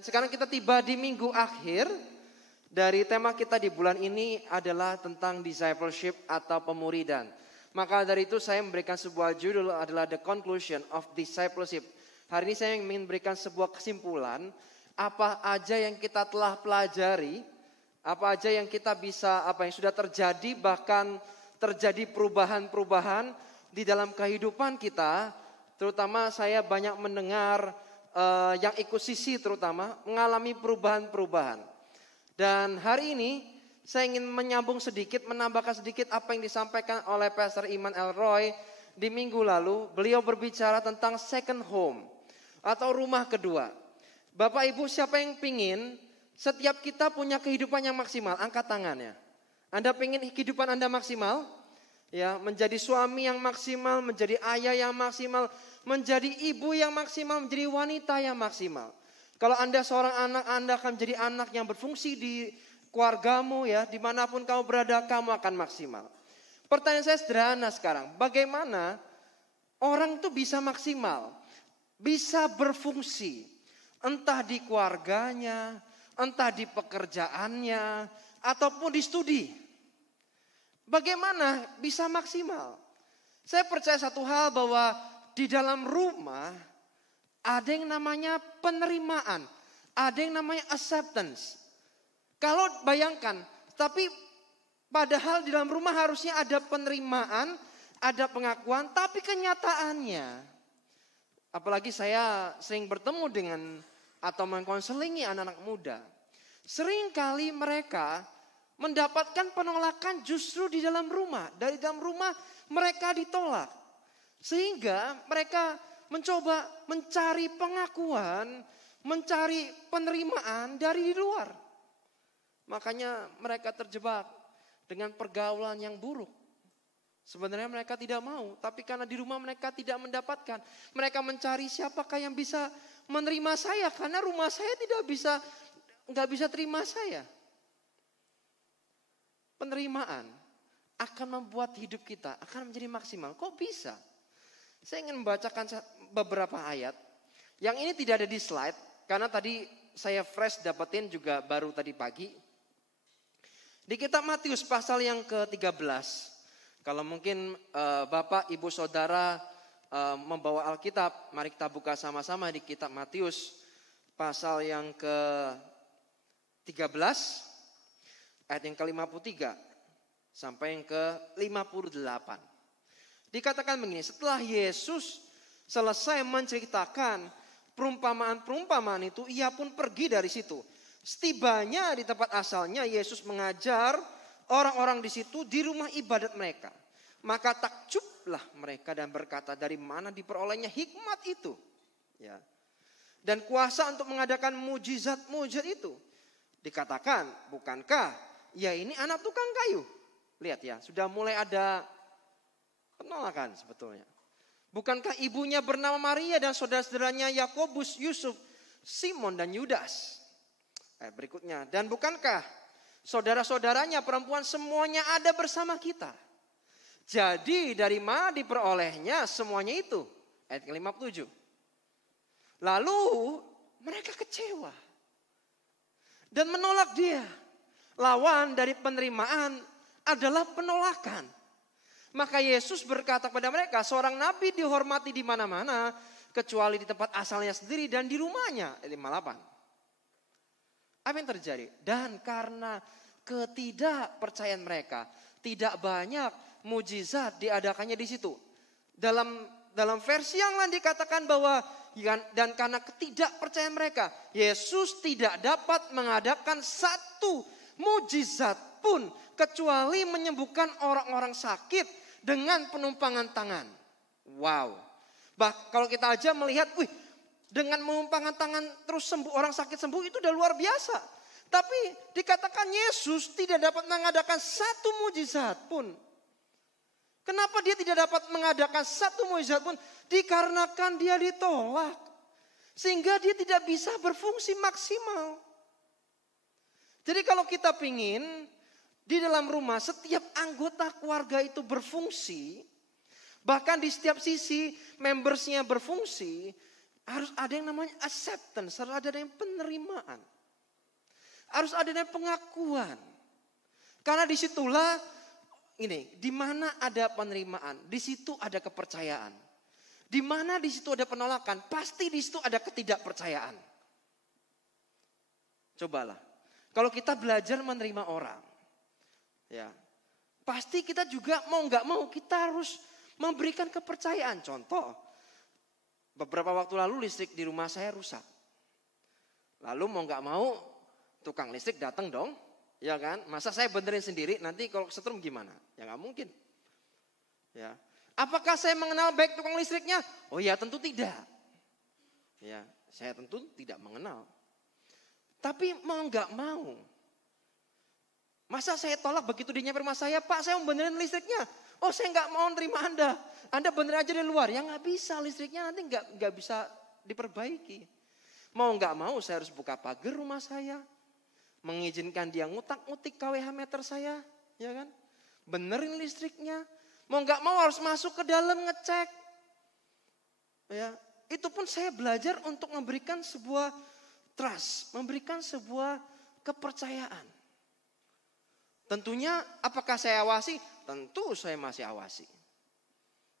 Sekarang kita tiba di minggu akhir dari tema kita di bulan ini adalah tentang discipleship atau pemuridan. Maka dari itu saya memberikan sebuah judul adalah The Conclusion of Discipleship. Hari ini saya ingin memberikan sebuah kesimpulan apa aja yang kita telah pelajari, apa aja yang kita bisa, apa yang sudah terjadi, bahkan terjadi perubahan-perubahan di dalam kehidupan kita. Terutama saya banyak mendengar yang ikut sisi terutama mengalami perubahan-perubahan. Dan hari ini saya ingin menyambung sedikit, menambahkan sedikit apa yang disampaikan oleh Pastor Iman Elroy di minggu lalu. Beliau berbicara tentang second home atau rumah kedua. Bapak Ibu, siapa yang pingin setiap kita punya kehidupan yang maksimal? Angkat tangannya. Anda pingin kehidupan Anda maksimal? Ya, menjadi suami yang maksimal, menjadi ayah yang maksimal, menjadi ibu yang maksimal, menjadi wanita yang maksimal. Kalau Anda seorang anak, Anda akan menjadi anak yang berfungsi di keluargamu ya, dimanapun kamu berada, kamu akan maksimal. Pertanyaan saya sederhana sekarang, bagaimana orang itu bisa maksimal, bisa berfungsi, entah di keluarganya, entah di pekerjaannya, ataupun di studi. Bagaimana bisa maksimal? Saya percaya satu hal bahwa di dalam rumah ada yang namanya penerimaan, ada yang namanya acceptance. Kalau bayangkan, tapi padahal di dalam rumah harusnya ada penerimaan, ada pengakuan, tapi kenyataannya, apalagi saya sering bertemu dengan atau mengkonselingi anak-anak muda, seringkali mereka mendapatkan penolakan justru di dalam rumah. Dari dalam rumah mereka ditolak. Sehingga mereka mencoba mencari pengakuan, mencari penerimaan dari di luar. Makanya mereka terjebak dengan pergaulan yang buruk. Sebenarnya mereka tidak mau, tapi karena di rumah mereka tidak mendapatkan. Mereka mencari siapakah yang bisa menerima saya, karena rumah saya nggak bisa terima saya. Penerimaan akan membuat hidup kita akan menjadi maksimal. Kok bisa? Saya ingin membacakan beberapa ayat. Yang ini tidak ada di slide, karena tadi saya fresh dapetin juga baru tadi pagi. Di kitab Matius pasal yang ke-13. Kalau mungkin Bapak, Ibu, Saudara membawa Alkitab, mari kita buka sama-sama di kitab Matius pasal yang ke-13. Ayat yang ke-53 sampai yang ke-58. Dikatakan begini, setelah Yesus selesai menceritakan perumpamaan-perumpamaan itu, ia pun pergi dari situ. Setibanya di tempat asalnya, Yesus mengajar orang-orang di situ di rumah ibadat mereka. Maka takjublah mereka dan berkata, dari mana diperolehnya hikmat itu? Ya. Dan kuasa untuk mengadakan mujizat-mujizat itu. Dikatakan, bukankah ya ini anak tukang kayu? Lihat ya, sudah mulai ada penolakan sebetulnya. Bukankah ibunya bernama Maria dan saudara-saudaranya Yakobus, Yusuf, Simon dan Yudas? Berikutnya, dan bukankah saudara-saudaranya perempuan semuanya ada bersama kita? Jadi dari mana diperolehnya semuanya itu? Ayat ke-57. Lalu mereka kecewa dan menolak dia. Lawan dari penerimaan adalah penolakan. Maka Yesus berkata kepada mereka, seorang nabi dihormati di mana-mana kecuali di tempat asalnya sendiri dan di rumahnya. 58. Apa yang terjadi? Dan karena ketidakpercayaan mereka, tidak banyak mujizat diadakannya di situ. Dalam versi yang lain dikatakan bahwa dan karena ketidakpercayaan mereka, Yesus tidak dapat mengadakan satu mujizat pun kecuali menyembuhkan orang-orang sakit dengan penumpangan tangan. Wow. Kalau kita aja melihat, dengan penumpangan tangan terus sembuh, orang sakit sembuh, itu udah luar biasa. Tapi dikatakan Yesus tidak dapat mengadakan satu mujizat pun. Kenapa dia tidak dapat mengadakan satu mujizat pun? Dikarenakan dia ditolak. Sehingga dia tidak bisa berfungsi maksimal. Jadi kalau kita pingin di dalam rumah setiap anggota keluarga itu berfungsi, bahkan di setiap sisi membersnya berfungsi, Harus ada yang namanya acceptance, harus ada yang penerimaan. Harus ada yang pengakuan. Karena disitulah ini, di mana ada penerimaan, di situ ada kepercayaan. Di mana di situ ada penolakan, pasti di situ ada ketidakpercayaan. Cobalah, kalau kita belajar menerima orang, ya, pasti kita juga mau nggak mau kita harus memberikan kepercayaan. Contoh, beberapa waktu lalu listrik di rumah saya rusak. Lalu mau nggak mau tukang listrik datang dong, ya kan? Masa saya benerin sendiri, nanti kalau setrum gimana? Ya nggak mungkin. Ya, apakah saya mengenal baik tukang listriknya? Oh ya tentu tidak. Ya, saya tentu tidak mengenal. Tapi mau nggak mau, masa saya tolak begitu dia nyamper rumah saya, Pak saya mau benerin listriknya. Oh saya nggak mau terima Anda benerin aja di luar. Ya nggak bisa, listriknya nanti nggak bisa diperbaiki. Mau nggak mau saya harus buka pagar rumah saya. Mengizinkan dia ngutak-ngutik kWh meter saya, ya kan? Benerin listriknya. Mau nggak mau harus masuk ke dalam ngecek. Ya, itu pun saya belajar untuk memberikan sebuah trust, memberikan sebuah kepercayaan. Tentunya apakah saya awasi? Tentu saya masih awasi.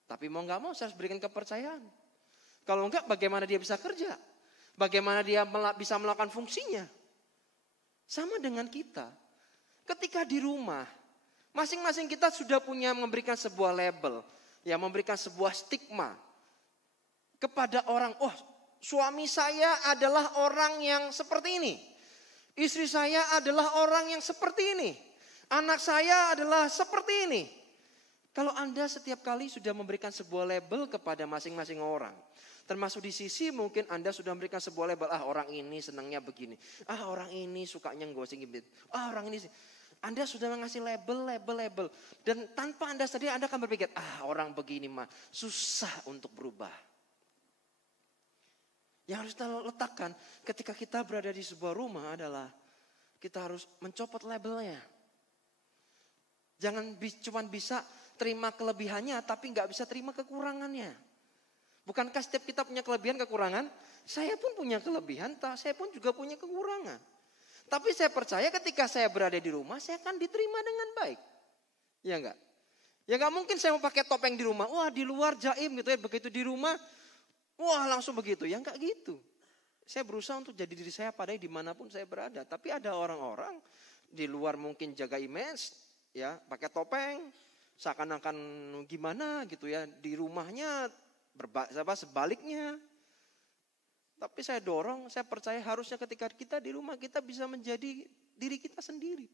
Tapi mau nggak mau saya harus berikan kepercayaan. Kalau enggak bagaimana dia bisa kerja? Bagaimana dia bisa melakukan fungsinya? Sama dengan kita. Ketika di rumah, masing-masing kita sudah punya memberikan sebuah label. Ya, memberikan sebuah stigma. Kepada orang, oh suami saya adalah orang yang seperti ini. Istri saya adalah orang yang seperti ini. Anak saya adalah seperti ini. Kalau Anda setiap kali sudah memberikan sebuah label kepada masing-masing orang. Termasuk di sisi mungkin Anda sudah memberikan sebuah label. Orang ini senangnya begini. Orang ini sukanya ghosting gitu. Orang ini. Anda sudah mengasih label. Dan tanpa Anda sadar Anda akan berpikir. Orang begini mah susah untuk berubah. Yang harus kita letakkan ketika kita berada di sebuah rumah adalah. Kita harus mencopot labelnya. Jangan cuma bisa terima kelebihannya tapi nggak bisa terima kekurangannya. Bukankah setiap kita punya kelebihan kekurangan? Saya pun punya kelebihan, saya pun juga punya kekurangan. Tapi saya percaya ketika saya berada di rumah, saya akan diterima dengan baik. Ya enggak? Ya enggak mungkin saya mau pakai topeng di rumah. Wah di luar jaim gitu ya. Begitu di rumah, wah langsung begitu. Ya enggak gitu. Saya berusaha untuk jadi diri saya padahal dimanapun saya berada. Tapi ada orang-orang di luar mungkin jaga image, ya pakai topeng. Seakan-akan gimana gitu ya. Di rumahnya sebaliknya. Tapi saya dorong, saya percaya harusnya ketika kita di rumah kita bisa menjadi diri kita sendiri.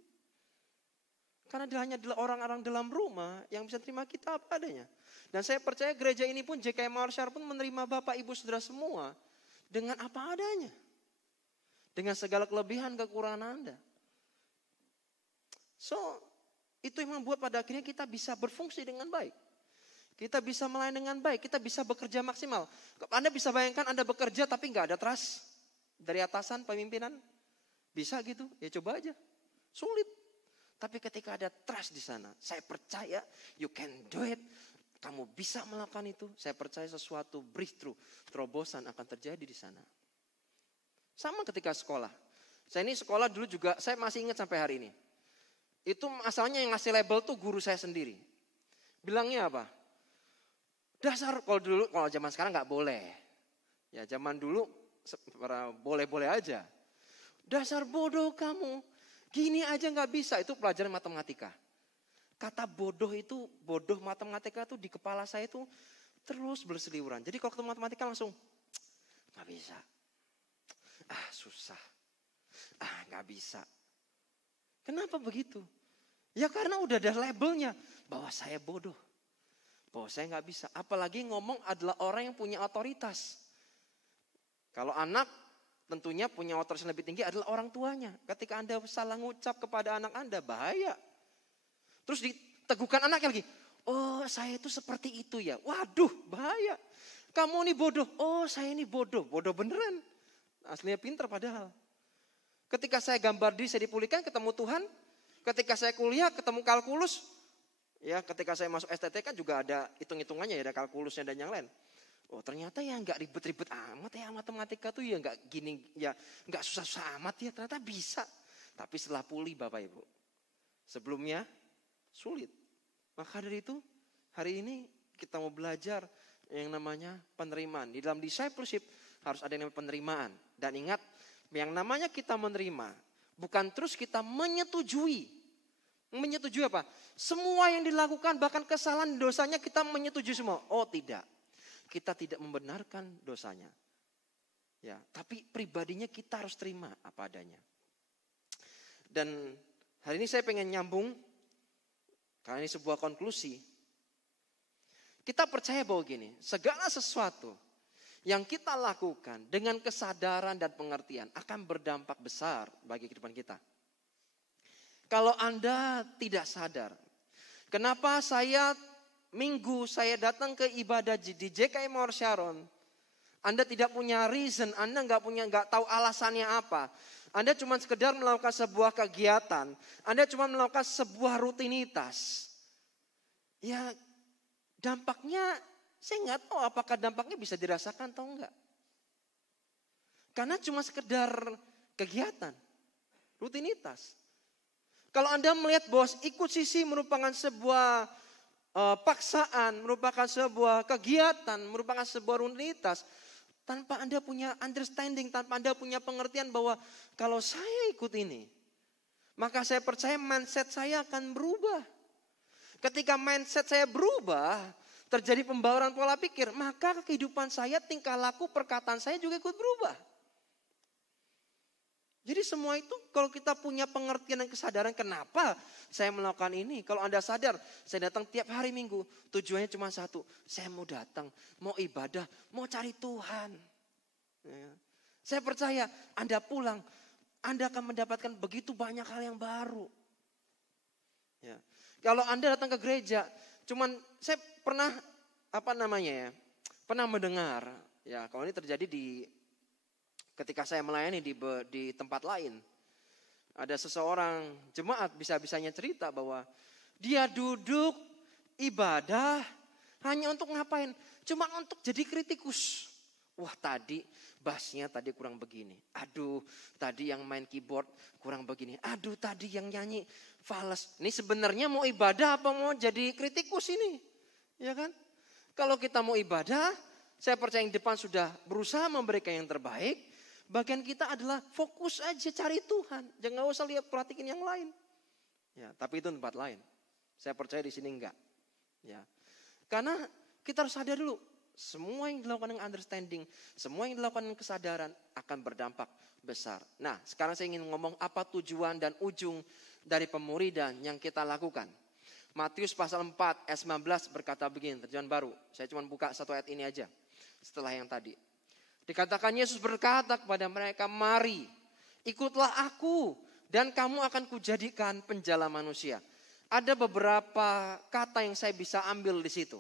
Karena hanya orang-orang dalam rumah yang bisa terima kita apa adanya. Dan saya percaya gereja ini pun JKM Marshall pun menerima Bapak Ibu Saudara semua dengan apa adanya. Dengan segala kelebihan kekurangan Anda. So, itu yang membuat pada akhirnya kita bisa berfungsi dengan baik. Kita bisa melayani dengan baik, kita bisa bekerja maksimal. Anda bisa bayangkan Anda bekerja tapi nggak ada trust dari atasan, pemimpinan. Bisa gitu, ya coba aja. Sulit. Tapi ketika ada trust di sana, saya percaya you can do it. Kamu bisa melakukan itu. Saya percaya sesuatu breakthrough, terobosan akan terjadi di sana. Sama ketika sekolah. Saya ini sekolah dulu juga, saya masih ingat sampai hari ini. Itu asalnya yang ngasih label tuh guru saya sendiri. Bilangnya apa? Dasar, kalau zaman sekarang nggak boleh. Ya zaman dulu boleh-boleh aja. Dasar bodoh kamu, gini aja nggak bisa. Itu pelajaran matematika. Kata bodoh itu, bodoh matematika itu di kepala saya itu terus berseliweran. Jadi kalau ketemu matematika langsung, nggak bisa. Susah. Nggak bisa. Kenapa begitu? Ya karena udah ada labelnya bahwa saya bodoh. Bahwa saya nggak bisa. Apalagi ngomong adalah orang yang punya otoritas. Kalau anak tentunya punya otoritas yang lebih tinggi adalah orang tuanya. Ketika Anda salah ngucap kepada anak Anda, bahaya. Terus diteguhkan anaknya lagi. Oh saya itu seperti itu ya. Waduh bahaya. Kamu ini bodoh. Oh saya ini bodoh. Bodoh beneran. Aslinya pintar padahal. Ketika saya gambar diri saya dipulihkan ketemu Tuhan. Ketika saya kuliah ketemu kalkulus. Ya ketika saya masuk STT kan juga ada hitung-hitungannya ya. Ada kalkulusnya dan yang lain. Oh ternyata ya nggak ribet-ribet amat ya matematika tuh ya nggak gini ya nggak susah-susah amat ya ternyata bisa. Tapi setelah pulih Bapak Ibu, sebelumnya sulit. Maka dari itu hari ini kita mau belajar yang namanya penerimaan. Di dalam discipleship harus ada yang namanya penerimaan. Dan ingat yang namanya kita menerima bukan terus kita menyetujui. Menyetujui apa? Semua yang dilakukan bahkan kesalahan dosanya kita menyetujui semua. Oh tidak. Kita tidak membenarkan dosanya. Ya, tapi pribadinya kita harus terima apa adanya. Dan hari ini saya pengen nyambung karena ini sebuah konklusi. Kita percaya bahwa gini, segala sesuatu yang kita lakukan dengan kesadaran dan pengertian akan berdampak besar bagi kehidupan kita. Kalau Anda tidak sadar, kenapa Minggu saya datang ke ibadah di JKM Mawar Sharon, Anda tidak punya reason, Anda nggak tahu alasannya apa. Anda cuma sekedar melakukan sebuah kegiatan, Anda cuma melakukan sebuah rutinitas. Ya dampaknya saya nggak tahu apakah dampaknya bisa dirasakan atau enggak. Karena cuma sekedar kegiatan, rutinitas. Kalau Anda melihat bahwa ikut sisi merupakan sebuah paksaan, merupakan sebuah kegiatan, merupakan sebuah rutinitas, tanpa Anda punya understanding, tanpa Anda punya pengertian bahwa kalau saya ikut ini, maka saya percaya mindset saya akan berubah. Ketika mindset saya berubah, terjadi pembauran pola pikir, maka kehidupan saya, tingkah laku, perkataan saya juga ikut berubah. Jadi semua itu kalau kita punya pengertian dan kesadaran kenapa saya melakukan ini. Kalau Anda sadar, saya datang tiap hari Minggu. Tujuannya cuma satu, saya mau datang, mau ibadah, mau cari Tuhan. Ya. Saya percaya Anda pulang, Anda akan mendapatkan begitu banyak hal yang baru. Ya. Kalau Anda datang ke gereja, saya pernah pernah mendengar. Ya, kalau ini terjadi ketika saya melayani di tempat lain, ada seseorang jemaat bisa-bisanya cerita bahwa dia duduk ibadah hanya untuk ngapain? Cuma untuk jadi kritikus. Wah tadi bassnya tadi kurang begini. Aduh tadi yang main keyboard kurang begini. Aduh tadi yang nyanyi fals. Ini sebenarnya mau ibadah apa mau jadi kritikus ini? Ya kan? Kalau kita mau ibadah, saya percaya yang depan sudah berusaha memberikan yang terbaik. Bagian kita adalah fokus aja cari Tuhan. Jangan usah perhatikan yang lain. Ya, tapi itu tempat lain. Saya percaya di sini enggak. Ya. Karena kita harus sadar dulu. Semua yang dilakukan dengan understanding. Semua yang dilakukan dengan kesadaran akan berdampak besar. Nah sekarang saya ingin ngomong apa tujuan dan ujung dari pemuridan yang kita lakukan. Matius pasal 4 ayat 19 berkata begini. Terjemahan baru. Saya cuma buka satu ayat ini aja. Setelah yang tadi. Dikatakan Yesus berkata kepada mereka, mari ikutlah aku dan kamu akan kujadikan penjala manusia. Ada beberapa kata yang saya bisa ambil di situ.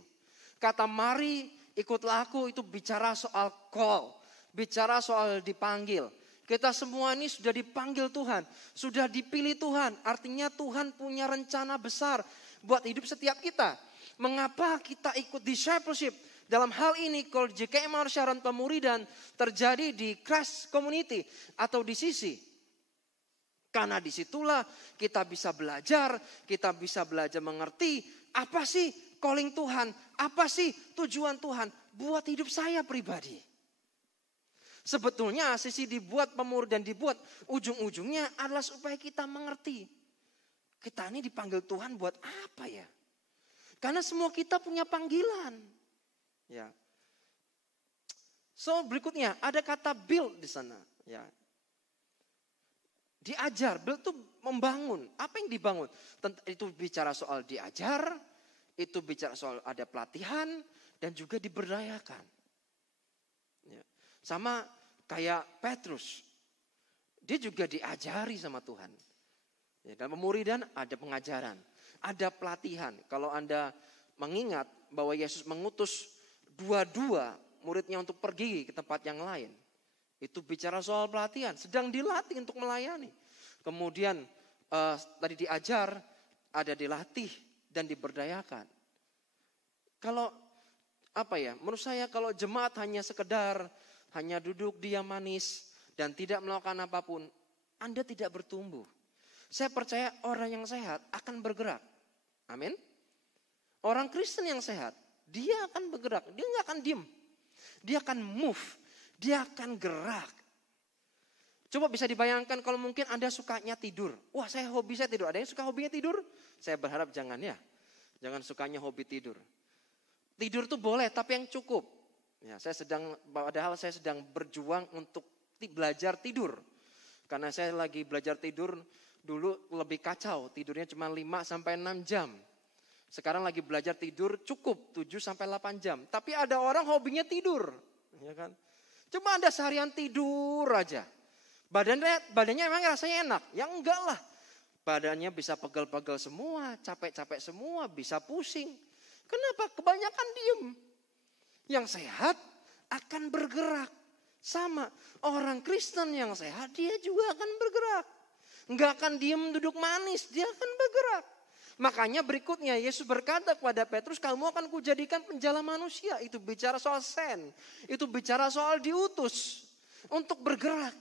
Kata mari ikutlah aku itu bicara soal call, bicara soal dipanggil. Kita semua ini sudah dipanggil Tuhan, sudah dipilih Tuhan. Artinya Tuhan punya rencana besar buat hidup setiap kita. Mengapa kita ikut discipleship? Dalam hal ini kalau JKM Mawar Sharon pemuridan terjadi di Christ Community atau di sisi. Karena disitulah kita bisa belajar mengerti apa sih calling Tuhan, apa sih tujuan Tuhan buat hidup saya pribadi. Sebetulnya sisi dibuat pemuridan dibuat ujung-ujungnya adalah supaya kita mengerti. Kita ini dipanggil Tuhan buat apa ya? Karena semua kita punya panggilan. Ya. So berikutnya ada kata build di sana. Ya. Diajar, build itu membangun. Apa yang dibangun? Itu bicara soal diajar, itu bicara soal ada pelatihan dan juga diberdayakan. Ya. Sama kayak Petrus, dia juga diajari sama Tuhan. Ya, dalam pemuridan ada pengajaran, ada pelatihan. Kalau Anda mengingat bahwa Yesus mengutus dua muridnya untuk pergi ke tempat yang lain. Itu bicara soal pelatihan. Sedang dilatih untuk melayani. Kemudian tadi diajar, ada dilatih dan diberdayakan. Kalau menurut saya kalau jemaat hanya sekedar hanya duduk diam manis dan tidak melakukan apapun, Anda tidak bertumbuh. Saya percaya orang yang sehat akan bergerak. Amin. Orang Kristen yang sehat, dia akan bergerak. Dia nggak akan diem. Dia akan move. Dia akan gerak. Coba bisa dibayangkan kalau mungkin Anda sukanya tidur. Wah, hobi saya tidur. Ada yang suka hobinya tidur? Saya berharap jangan ya. Jangan sukanya hobi tidur. Tidur tuh boleh, tapi yang cukup. Ya, padahal saya sedang berjuang untuk belajar tidur. Karena saya lagi belajar tidur, dulu lebih kacau. Tidurnya cuma 5-6 jam. Sekarang lagi belajar tidur cukup 7-8 jam. Tapi ada orang hobinya tidur. Ya kan? Cuma Anda seharian tidur aja. Badannya memang rasanya enak. Ya enggak lah. Badannya bisa pegel-pegel semua, capek-capek semua, bisa pusing. Kenapa? Kebanyakan diem. Yang sehat akan bergerak. Sama orang Kristen yang sehat, dia juga akan bergerak. Enggak akan diem duduk manis, dia akan bergerak. Makanya berikutnya Yesus berkata kepada Petrus, kamu akan kujadikan penjala manusia. Itu bicara soal send. Itu bicara soal diutus untuk bergerak.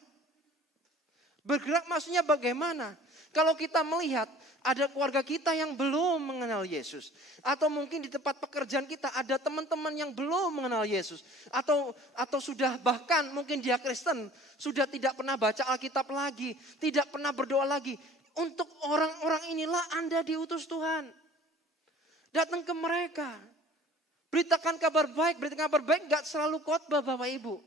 Bergerak maksudnya bagaimana? Kalau kita melihat ada keluarga kita yang belum mengenal Yesus. Atau mungkin di tempat pekerjaan kita ada teman-teman yang belum mengenal Yesus. Atau sudah bahkan mungkin dia Kristen. Sudah tidak pernah baca Alkitab lagi. Tidak pernah berdoa lagi. Untuk orang-orang inilah Anda diutus Tuhan. Datang ke mereka. Beritakan kabar baik. Beritakan kabar baik gak selalu khotbah Bapak Ibu.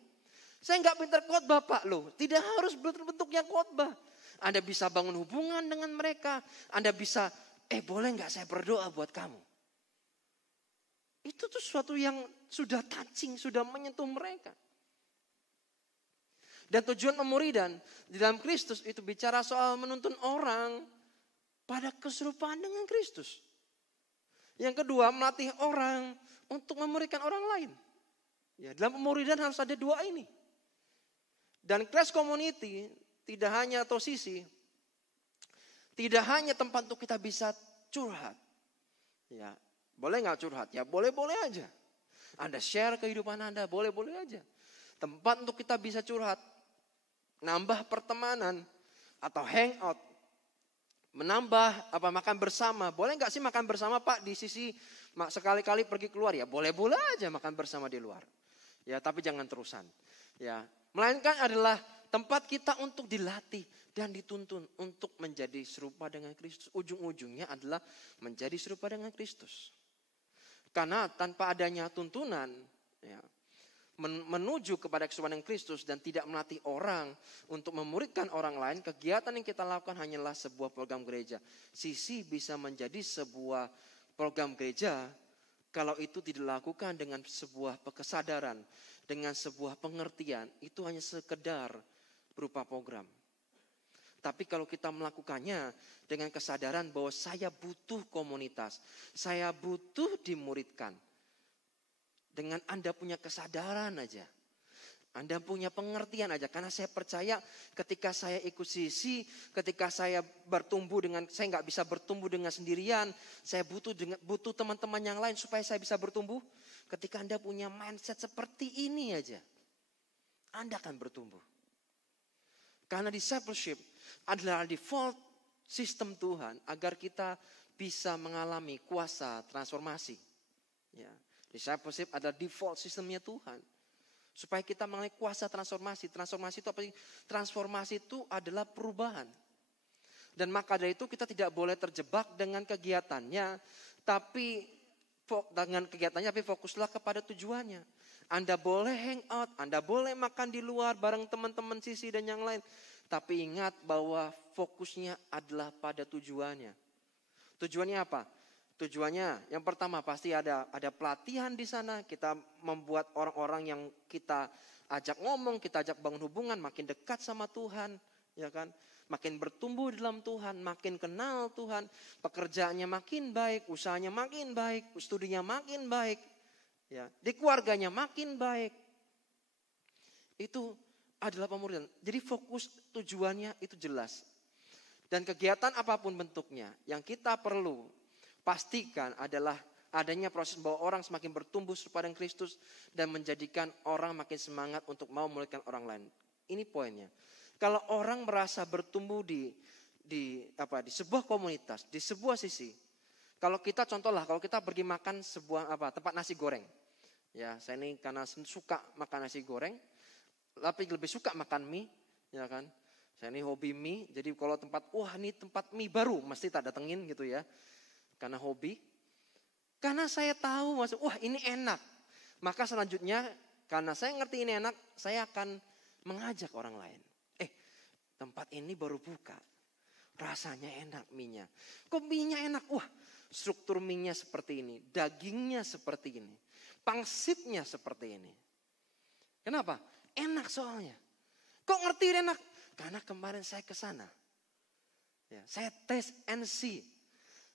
Saya gak pintar khotbah Pak loh. Tidak harus bentuknya khotbah. Anda bisa bangun hubungan dengan mereka. Anda bisa, boleh gak saya berdoa buat kamu? Itu tuh sesuatu yang sudah touching, sudah menyentuh mereka. Dan tujuan pemuridan di dalam Kristus itu bicara soal menuntun orang pada keserupaan dengan Kristus. Yang kedua, melatih orang untuk memuridkan orang lain. Ya, dalam pemuridan harus ada dua ini. Dan Christ Community tidak hanya atau sisi, tidak hanya tempat untuk kita bisa curhat. Ya, boleh nggak curhat? Ya boleh-boleh aja. Anda share kehidupan Anda, boleh-boleh aja. Tempat untuk kita bisa curhat, nambah pertemanan atau hangout, menambah makan bersama. Boleh nggak sih makan bersama Pak di sisi sekali-kali pergi keluar? Ya boleh-boleh aja makan bersama di luar. Ya tapi jangan terusan. Ya, melainkan adalah tempat kita untuk dilatih dan dituntun untuk menjadi serupa dengan Kristus. Ujung-ujungnya adalah menjadi serupa dengan Kristus. Karena tanpa adanya tuntunan, ya, menuju kepada keserupaan dengan Kristus dan tidak melatih orang untuk memuridkan orang lain, kegiatan yang kita lakukan hanyalah sebuah program gereja. Sisi bisa menjadi sebuah program gereja kalau itu tidak dilakukan dengan sebuah kesadaran, dengan sebuah pengertian, itu hanya sekedar berupa program. Tapi kalau kita melakukannya dengan kesadaran bahwa saya butuh komunitas, saya butuh dimuridkan. Dengan Anda punya kesadaran aja, Anda punya pengertian aja. Karena saya percaya ketika saya ikut sisi, ketika saya bertumbuh dengan, saya nggak bisa bertumbuh dengan sendirian. Saya butuh teman-teman yang lain supaya saya bisa bertumbuh. Ketika Anda punya mindset seperti ini aja, Anda akan bertumbuh. Karena discipleship adalah default sistem Tuhan agar kita bisa mengalami kuasa transformasi. Ya, discipleship adalah default sistemnya Tuhan. Supaya kita mengalami kuasa transformasi. Transformasi itu apa sih? Transformasi itu adalah perubahan. Dan maka dari itu kita tidak boleh terjebak dengan kegiatannya. Tapi fokuslah kepada tujuannya. Anda boleh hangout, Anda boleh makan di luar bareng teman-teman sisi dan yang lain. Tapi ingat bahwa fokusnya adalah pada tujuannya. Tujuannya apa? Tujuannya yang pertama pasti ada pelatihan di sana. Kita membuat orang-orang yang kita ajak ngomong, kita ajak bangun hubungan, makin dekat sama Tuhan, ya kan? Makin bertumbuh dalam Tuhan, makin kenal Tuhan, pekerjaannya makin baik, usahanya makin baik, studinya makin baik, ya, di keluarganya makin baik. Itu adalah pemuridan. Jadi fokus tujuannya itu jelas. Dan kegiatan apapun bentuknya, yang kita perlu pastikan adalah adanya proses bahwa orang semakin bertumbuh serupa dengan Kristus dan menjadikan orang makin semangat untuk mau memuliakan orang lain. Ini poinnya. Kalau orang merasa bertumbuh di sebuah komunitas, di sebuah sisi. Kalau kita contohlah, kalau kita pergi makan sebuah tempat nasi goreng. Ya, saya ini karena suka makan nasi goreng, tapi lebih suka makan mie, ya kan? Saya ini hobi mie, jadi kalau ini tempat mie baru, mesti tak datengin gitu ya. Karena hobi. Karena saya tahu, ini enak. Maka selanjutnya, karena saya ngerti ini enak, saya akan mengajak orang lain. Tempat ini baru buka. Rasanya enak mie-nya. Kok mie-nya enak? Struktur mie-nya seperti ini. Dagingnya seperti ini. Pangsitnya seperti ini. Kenapa? Enak soalnya. Kok ngerti enak? Karena kemarin saya ke sana. Ya, saya taste and see.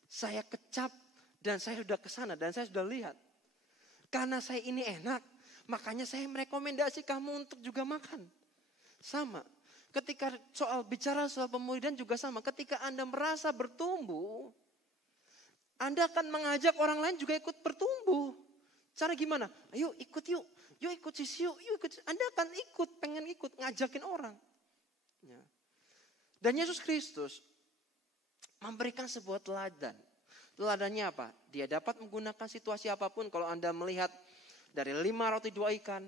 Saya kecap dan saya sudah ke sana dan saya sudah lihat. Karena saya ini enak, makanya saya merekomendasi kamu untuk juga makan. Sama. Ketika bicara soal pemuridan juga sama. Ketika Anda merasa bertumbuh, Anda akan mengajak orang lain juga ikut bertumbuh. Cara gimana? Ayo ikut yuk. Yuk ikut sisi yuk. Anda akan ikut, pengen ikut, ngajakin orang. Ya. Dan Yesus Kristus memberikan sebuah teladan. Teladannya apa? Dia dapat menggunakan situasi apapun. Kalau Anda melihat dari 5 roti 2 ikan,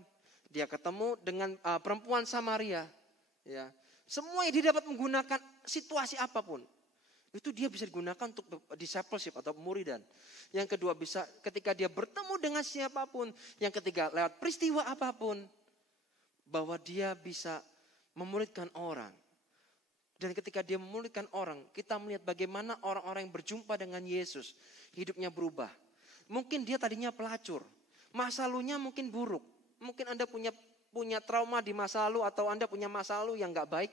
dia ketemu dengan perempuan Samaria. Ya, semua dia dapat menggunakan situasi apapun. Itu dia bisa digunakan untuk discipleship atau pemuridan. Yang kedua bisa ketika dia bertemu dengan siapapun. Yang ketiga lewat peristiwa apapun. Bahwa dia bisa memuridkan orang. Dan ketika dia memuridkan orang, kita melihat bagaimana orang-orang yang berjumpa dengan Yesus. Hidupnya berubah. Mungkin dia tadinya pelacur. Masa lalunya mungkin buruk. Mungkin Anda punya trauma di masa lalu atau Anda punya masa lalu yang gak baik.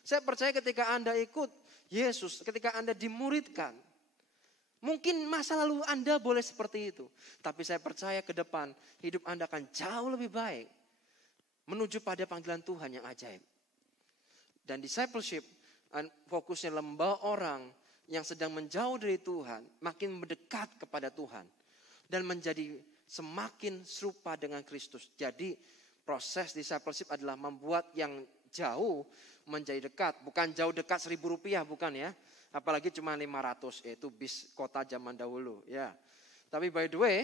Saya percaya ketika Anda ikut Yesus, ketika Anda dimuridkan, mungkin masa lalu Anda boleh seperti itu. Tapi saya percaya ke depan hidup Anda akan jauh lebih baik. Menuju pada panggilan Tuhan yang ajaib. Dan discipleship fokusnya membawa orang yang sedang menjauh dari Tuhan, makin mendekat kepada Tuhan. Dan menjadi semakin serupa dengan Kristus. Jadi proses discipleship adalah membuat yang jauh menjadi dekat. Bukan jauh dekat Rp1.000, bukan ya. Apalagi cuma 500, yaitu bis kota zaman dahulu. Ya. Tapi by the way,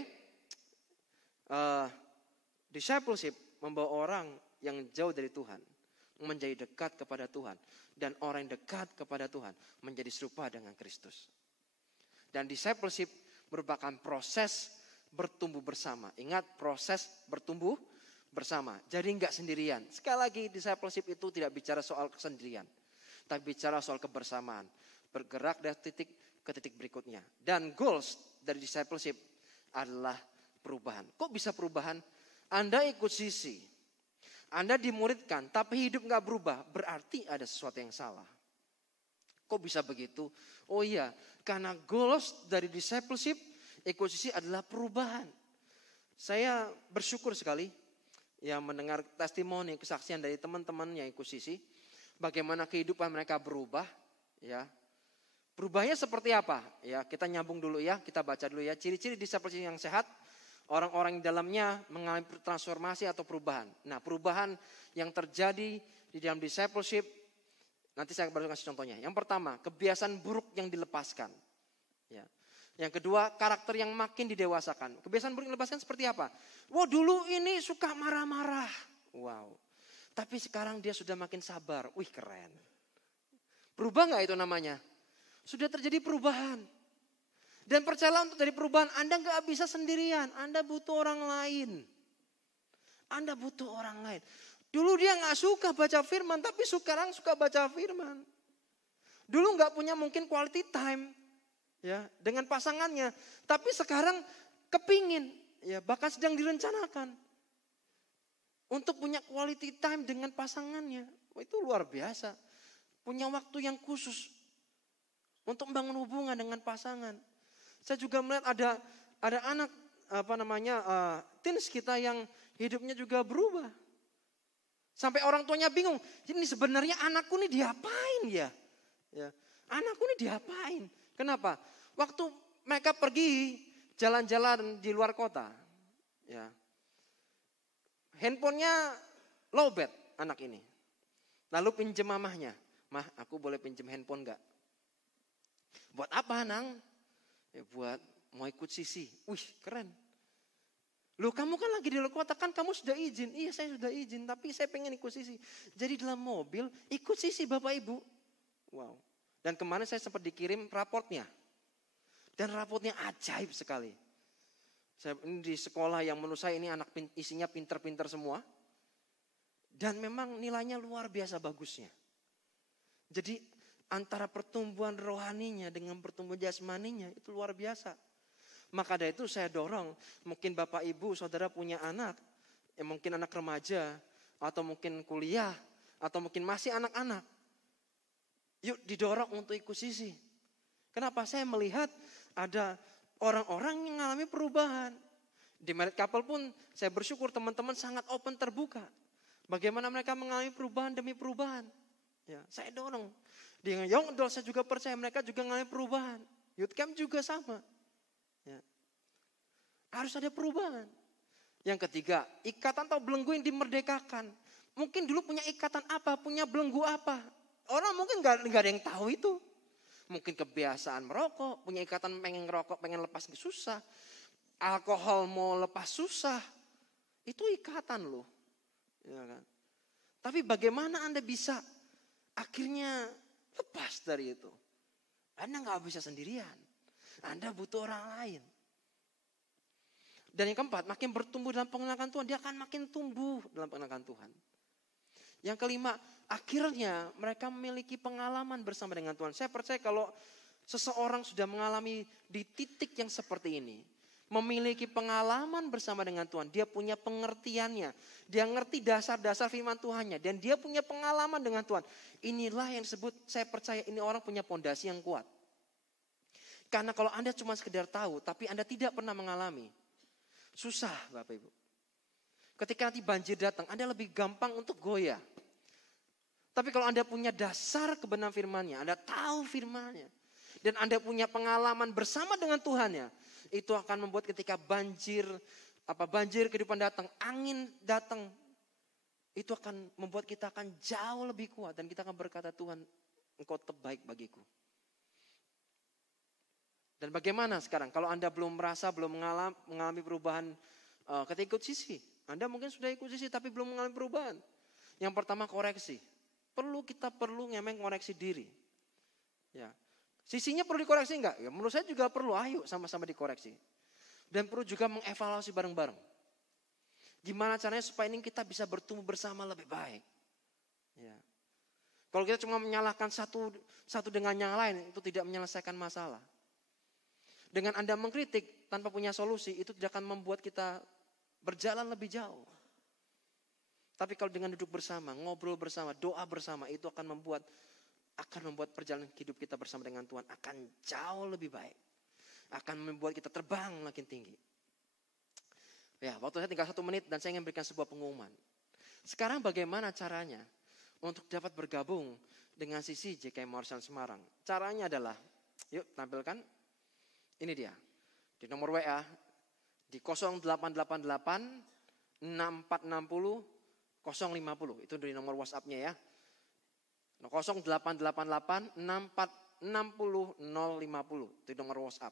discipleship membawa orang yang jauh dari Tuhan. Menjadi dekat kepada Tuhan. Dan orang yang dekat kepada Tuhan menjadi serupa dengan Kristus. Dan discipleship merupakan proses bertumbuh bersama. Ingat proses bertumbuh bersama. Jadi enggak sendirian. Sekali lagi discipleship itu tidak bicara soal kesendirian. Tapi bicara soal kebersamaan. Bergerak dari titik ke titik berikutnya. Dan goals dari discipleship adalah perubahan. Kok bisa perubahan? Anda ikut sisi. Anda dimuridkan tapi hidup enggak berubah. Berarti ada sesuatu yang salah. Kok bisa begitu? Oh iya, karena goals dari discipleship ikut sisi adalah perubahan. Saya bersyukur sekali ya mendengar testimoni, kesaksian dari teman-teman yang ikut sisi. Bagaimana kehidupan mereka berubah. Ya. Berubahnya seperti apa? Ya, kita nyambung dulu ya, kita baca dulu ya. Ciri-ciri discipleship yang sehat, orang-orang di dalamnya mengalami transformasi atau perubahan. Nah, perubahan yang terjadi di dalam discipleship, nanti saya baru kasih contohnya. Yang pertama, kebiasaan buruk yang dilepaskan. Ya. Yang kedua, karakter yang makin didewasakan. Kebiasaan buruk yang dilepaskan seperti apa? Wah, dulu ini suka marah-marah. Wow. Tapi sekarang dia sudah makin sabar. Wih, keren. Berubah gak itu namanya? Sudah terjadi perubahan. Dan percayalah untuk dari perubahan, Anda gak bisa sendirian. Anda butuh orang lain. Anda butuh orang lain. Dulu dia gak suka baca firman, tapi sekarang suka baca firman. Dulu gak punya mungkin quality time ya dengan pasangannya. Tapi sekarang kepingin, ya bahkan sedang direncanakan. Untuk punya quality time dengan pasangannya. Wah, itu luar biasa. Punya waktu yang khusus. Untuk membangun hubungan dengan pasangan. Saya juga melihat ada anak teens kita yang hidupnya juga berubah. Sampai orang tuanya bingung, ini sebenarnya anakku ini diapain ya? Ya, anakku ini diapain? Kenapa? Waktu mereka pergi jalan-jalan di luar kota. Ya. Handphonenya lowbat anak ini. Lalu pinjem mamahnya. Mah, aku boleh pinjem handphone gak? Buat apa, Nang? Ya, buat mau ikut sisi. Wih, keren. Loh, kamu kan lagi di luar kota, kan kamu sudah izin. Iya, saya sudah izin, tapi saya pengen ikut sisi. Jadi dalam mobil, ikut sisi Bapak Ibu. Wow. Dan kemarin saya sempat dikirim raportnya. Dan raportnya ajaib sekali. Saya ini di sekolah yang menurut saya ini anak isinya pinter-pinter semua. Dan memang nilainya luar biasa bagusnya. Jadi antara pertumbuhan rohaninya dengan pertumbuhan jasmaninya itu luar biasa. Maka dari itu saya dorong, mungkin Bapak Ibu Saudara punya anak, ya mungkin anak remaja, atau mungkin kuliah, atau mungkin masih anak-anak. Yuk didorong untuk ikut sisi. Kenapa? Saya melihat ada orang-orang yang mengalami perubahan. Di Married Couple pun saya bersyukur teman-teman sangat open terbuka. Bagaimana mereka mengalami perubahan demi perubahan. Ya, saya dorong. Di Young Adult saya juga percaya mereka juga mengalami perubahan. Youth Camp juga sama. Ya. Harus ada perubahan. Yang ketiga, ikatan atau belenggu yang dimerdekakan. Mungkin dulu punya ikatan apa, punya belenggu apa. Orang mungkin gak ada yang tahu itu. Mungkin kebiasaan merokok, punya ikatan pengen ngerokok, pengen lepas susah. Alkohol mau lepas susah. Itu ikatan loh. Ya kan? Tapi bagaimana Anda bisa akhirnya lepas dari itu? Anda gak bisa sendirian. Anda butuh orang lain. Dan yang keempat, makin bertumbuh dalam pengenalan Tuhan, dia akan makin tumbuh dalam pengenalan Tuhan. Yang kelima, akhirnya mereka memiliki pengalaman bersama dengan Tuhan. Saya percaya kalau seseorang sudah mengalami di titik yang seperti ini, memiliki pengalaman bersama dengan Tuhan, dia punya pengertiannya, dia ngerti dasar-dasar firman Tuhannya, dan dia punya pengalaman dengan Tuhan. Inilah yang disebut, saya percaya ini orang punya pondasi yang kuat. Karena kalau Anda cuma sekedar tahu, tapi Anda tidak pernah mengalami, susah Bapak Ibu. Ketika nanti banjir datang, Anda lebih gampang untuk goyah. Tapi kalau Anda punya dasar kebenaran firman-Nya, Anda tahu firman-Nya, dan Anda punya pengalaman bersama dengan Tuhan-Nya, itu akan membuat ketika banjir kehidupan datang, angin datang, itu akan membuat kita akan jauh lebih kuat dan kita akan berkata, Tuhan, Engkau terbaik bagiku. Dan bagaimana sekarang kalau Anda belum merasa, belum mengalami perubahan ketika ikut sisi? Anda mungkin sudah ikut sisi tapi belum mengalami perubahan. Yang pertama koreksi. Kita perlu koreksi diri. Ya. Sisinya perlu dikoreksi enggak? Ya, menurut saya juga perlu. Ayo sama-sama dikoreksi. Dan perlu juga mengevaluasi bareng-bareng. Gimana caranya supaya ini kita bisa bertumbuh bersama lebih baik. Ya. Kalau kita cuma menyalahkan satu dengan yang lain, itu tidak menyelesaikan masalah. Dengan Anda mengkritik tanpa punya solusi, itu tidak akan membuat kita berjalan lebih jauh. Tapi kalau dengan duduk bersama, ngobrol bersama, doa bersama, itu akan membuat perjalanan hidup kita bersama dengan Tuhan akan jauh lebih baik. Akan membuat kita terbang makin tinggi. Ya, waktu saya tinggal 1 menit dan saya ingin berikan sebuah pengumuman. Sekarang bagaimana caranya untuk dapat bergabung dengan sisi JKI Morrison Semarang? Caranya adalah, yuk tampilkan. Ini dia, di nomor WA, di 0888 6460 050. Itu dari nomor WhatsApp-nya ya. 0888 6460 050. Itu nomor WhatsApp.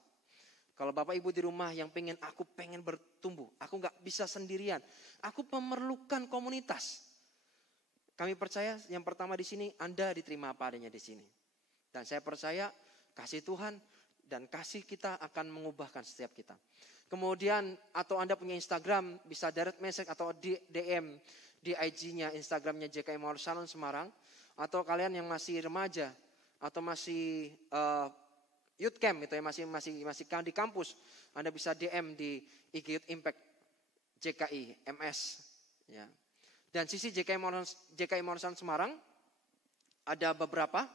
Kalau Bapak Ibu di rumah yang aku pengen bertumbuh, aku gak bisa sendirian, aku memerlukan komunitas. Kami percaya yang pertama di sini, Anda diterima apa adanya di sini. Dan saya percaya kasih Tuhan dan kasih kita akan mengubahkan setiap kita. Kemudian atau Anda punya Instagram, bisa direct message atau DM di IG-nya, Instagram-nya JKI Morrison Semarang. Atau kalian yang masih remaja atau masih youth camp gitu ya, masih di kampus, Anda bisa DM di IG Youth Impact JKI MS ya. Dan sisi JKI Morrison Semarang ada beberapa.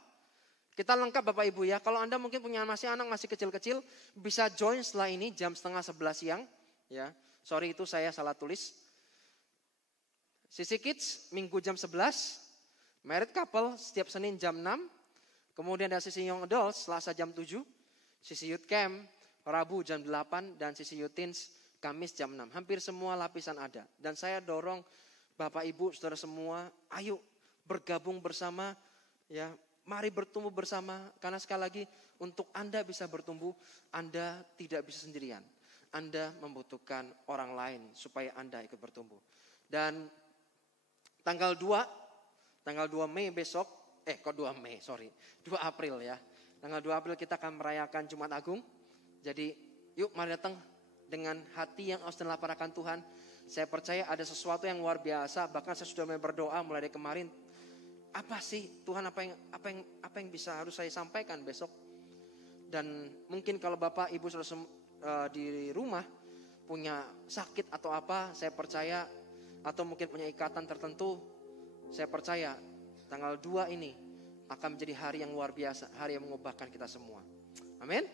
Kita lengkap Bapak Ibu ya. Kalau Anda mungkin punya anak masih kecil-kecil, bisa join setelah ini jam 10:30 siang ya. Sorry itu saya salah tulis. Sisi Kids Minggu jam 11, Married Couple setiap Senin jam 6, kemudian ada sisi Young Adults Selasa jam 7, sisi Youth Camp Rabu jam 8 dan sisi Youteens Kamis jam 6. Hampir semua lapisan ada. Dan saya dorong Bapak Ibu saudara semua, ayo bergabung bersama, ya, mari bertumbuh bersama. Karena sekali lagi untuk Anda bisa bertumbuh, Anda tidak bisa sendirian. Anda membutuhkan orang lain supaya Anda ikut bertumbuh. Dan tanggal 2 Mei besok, 2 April ya. Tanggal 2 April kita akan merayakan Jumat Agung. Jadi yuk mari datang dengan hati yang aus dan lapar akan Tuhan. Saya percaya ada sesuatu yang luar biasa. Bahkan saya sudah mulai berdoa mulai dari kemarin. Apa sih Tuhan, apa yang bisa harus saya sampaikan besok? Dan mungkin kalau Bapak Ibu sudah di rumah punya sakit atau apa, saya percaya, atau mungkin punya ikatan tertentu, saya percaya tanggal 2 ini akan menjadi hari yang luar biasa, hari yang mengubahkan kita semua. Amin.